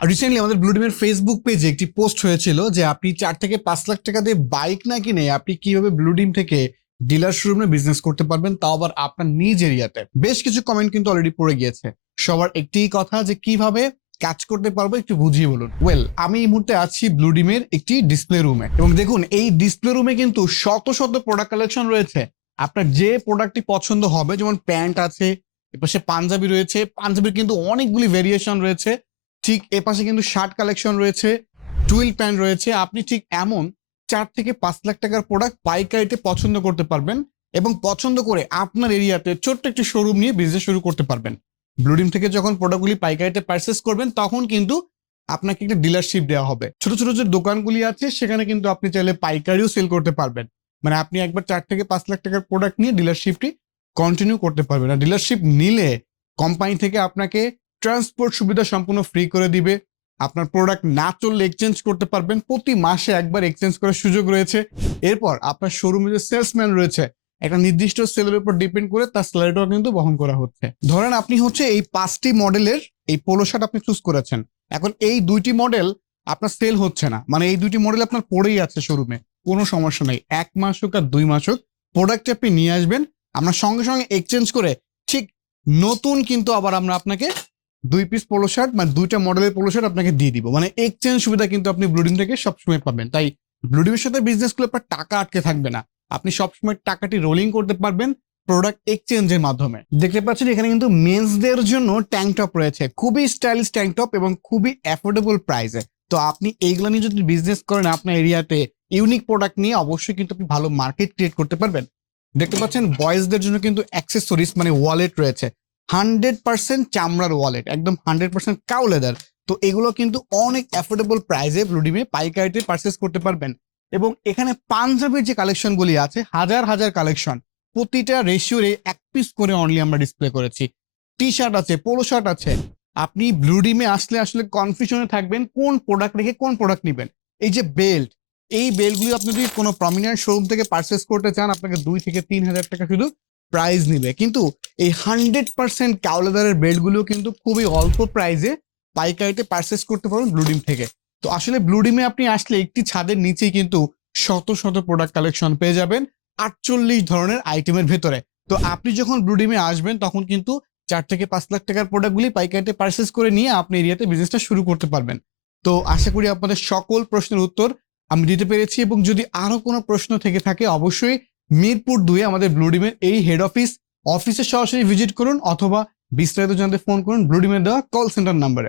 Recently আমাদের ব্লুডিমের Facebook পেজে একটি পোস্ট হয়েছিল যে আপনি 4 থেকে 5 লাখ টাকা দিয়ে বাইক না কিনে আপনি কিভাবে ব্লুডিম থেকে ডিলার শোরুমে বিজনেস করতে পারবেন, তাও আবার আপনার নিজ এরিয়াতে। বেশ কিছু কমেন্ট কিন্তু অলরেডি পড়ে গিয়েছে। সবার একটিই কথা যে কিভাবে কাজ করতে পারবো একটু বুঝিয়ে বলুন। ওয়েল, আমি এই মুহূর্তে আছি ব্লুডিমের একটি ডিসপ্লে রুমে এবং দেখুন এই ডিসপ্লে রুমে কিন্তু শত শত প্রোডাক্ট কালেকশন রয়েছে। আপনার যে প্রোডাক্টটি পছন্দ হবে, যেমন প্যান্ট আছে, এপাশে পাঞ্জাবি রয়েছে, পাঞ্জাবির কিন্তু অনেকগুলি ভেরিয়েশন রয়েছে। ঠিক এপাশে কিন্তু শার্ট কালেকশন রয়েছে, টুইল প্যান্ট রয়েছে। আপনি ঠিক এমন 4 থেকে 5 লাখ টাকার প্রোডাক্ট পাইকারিতে পছন্দ করতে পারবেন এবং পছন্দ করে আপনার এরিয়াতে ছোট্ট একটি শোরুম নিয়ে বিজনেস শুরু করতে পারবেন। ব্লুডিম থেকে যখন প্রোডাক্টগুলি পাইকারিতে পারচেস করবেন তখন কিন্তু আপনাকে একটা ডিলারশিপ দেওয়া হবে। ছোট ছোট যে দোকানগুলি আছে সেখানে কিন্তু আপনি চাইলে পাইকারিও সেল করতে পারবেন। মানে আপনি একবার 4 থেকে 5 লাখ টাকার প্রোডাক্ট নিয়ে ডিলারশিপটি কন্টিনিউ করতে পারবেন। আর ডিলারশিপ নিলে কোম্পানি থেকে আপনাকে ট্রান্সপোর্ট সুবিধা সম্পূর্ণ ফ্রি করে দিবে। আপনার প্রোডাক্ট না চললে এক্সচেঞ্জ করতে পারবেন, প্রতি মাসে একবার এক্সচেঞ্জ করার সুযোগ রয়েছে। এরপর আপনার শোরুমে যে সেলসম্যান রয়েছে, একটা নির্দিষ্ট সেলের উপর ডিপেন্ড করে তার স্যালারিটাও কিন্তু বহন করা হচ্ছে। ধরেন আপনি হচ্ছে এই 5টি মডেলের এই পোলো শার্ট আপনি চুজ করেছেন। এখন এই 2টি মডেল আপনার সেল হচ্ছে না, মানে এই 2টি মডেল আপনার পড়েই আছে শোরুমে, কোনো সমস্যা নেই। 1 মাস হোক আর 2 মাস হোক, প্রোডাক্ট আপনি নিয়ে আসবেন, আমরা সঙ্গে সঙ্গে এক্সচেঞ্জ করে ঠিক নতুন কিন্তু আবার আমরা আপনাকে 2 পিস পোলো শার্ট, মানে 2টা মডেলের পোলো শার্ট আপনাকে দিয়ে দিব। মানে এক্সচেঞ্জ সুবিধা কিন্তু আপনি ব্লুডিম থেকে সবসময় পাবেন। তাই ব্লুডিমের সাথে বিজনেস করলে আপনার টাকা আটকে থাকবে না, আপনি সবসময় টাকাটি রোলিং করতে পারবেন প্রোডাক্ট এক্সচেঞ্জের মাধ্যমে। দেখতে পাচ্ছেন এখানে কিন্তু মেন্সদের জন্য ট্যাঙ্ক টপ রয়েছে, খুবই স্টাইলিশ ট্যাঙ্ক টপ এবং খুবই অ্যাফোর্ডেবল প্রাইসে। তো আপনি এইগুলো নিয়ে যদি বিজনেস করেন আপনার এরিয়াতে ইউনিক প্রোডাক্ট নিয়ে, অবশ্যই কিন্তু আপনি ভালো মার্কেট ক্রিয়েট করতে পারবেন। দেখতে পাচ্ছেন বয়েজদের জন্য কিন্তু অ্যাক্সেসরিজ মানে ওয়ালেট রয়েছে, 100% চামড়ার ওয়ালেট, একদম 100% কাউ লেদার। তো এগুলো কিন্তু অনেক অ্যাফোর্ডেবল প্রাইসে ব্লুডিমে পাইকারিতে পারচেস করতে পারবেন। এবং এখানে পাঞ্জাবির যে কালেকশনগুলি আছে, হাজার হাজার কালেকশন, প্রতিটা রেশিওরে 1 পিস করে অনলি আমরা ডিসপ্লে করেছি। টি শার্ট আছে, পোলো শার্ট আছে। আপনি ব্লুডিমে আসলে আসলে কনফিউশনে থাকবেন কোন প্রোডাক্ট রেখে কোন প্রোডাক্ট নেবেন। এই যে বেল্ট, এই বেল্টগুলি আপনি যদি কোনো প্রমিনেন্ট শোরুম থেকে পারচেস করতে চান আপনাকে 2 থেকে 3 হাজার টাকা শুধু প্রাইস নিবে। কিন্তু এই 100% কাউলেদারের বেল্টগুলো কিন্তু খুবই অল্প প্রাইসে পাইকারিতে পারচেস করতে পারবেন ব্লুডিম থেকে। তো আসলে ব্লুডিমে আপনি আসলে একটি ছাদের নিচেই কিন্তু শত শত প্রোডাক্ট কালেকশন পেয়ে যাবেন 48 ধরনের আইটেমের ভেতরে। তো আপনি যখন ব্লুডিমে আসবেন তখন কিন্তু 4 থেকে 5 লাখ টাকার প্রোডাক্টগুলি পাইকারিতে পারচেস করে নিয়ে আপনি এরিয়াতে বিজনেসটা শুরু করতে পারবেন। তো আশা করি আপনাদের সকল প্রশ্নের উত্তর আমি দিতে পেরেছি এবং যদি আরো কোনো প্রশ্ন থেকে থাকে অবশ্যই মিরপুর 2 আমাদের ব্লুডিমের এই হেড অফিসে সরাসরি ভিজিট করুন অথবা বিস্তারিত জানতে ফোন করুন ব্লুডিমের দেওয়া কল সেন্টার নাম্বারে।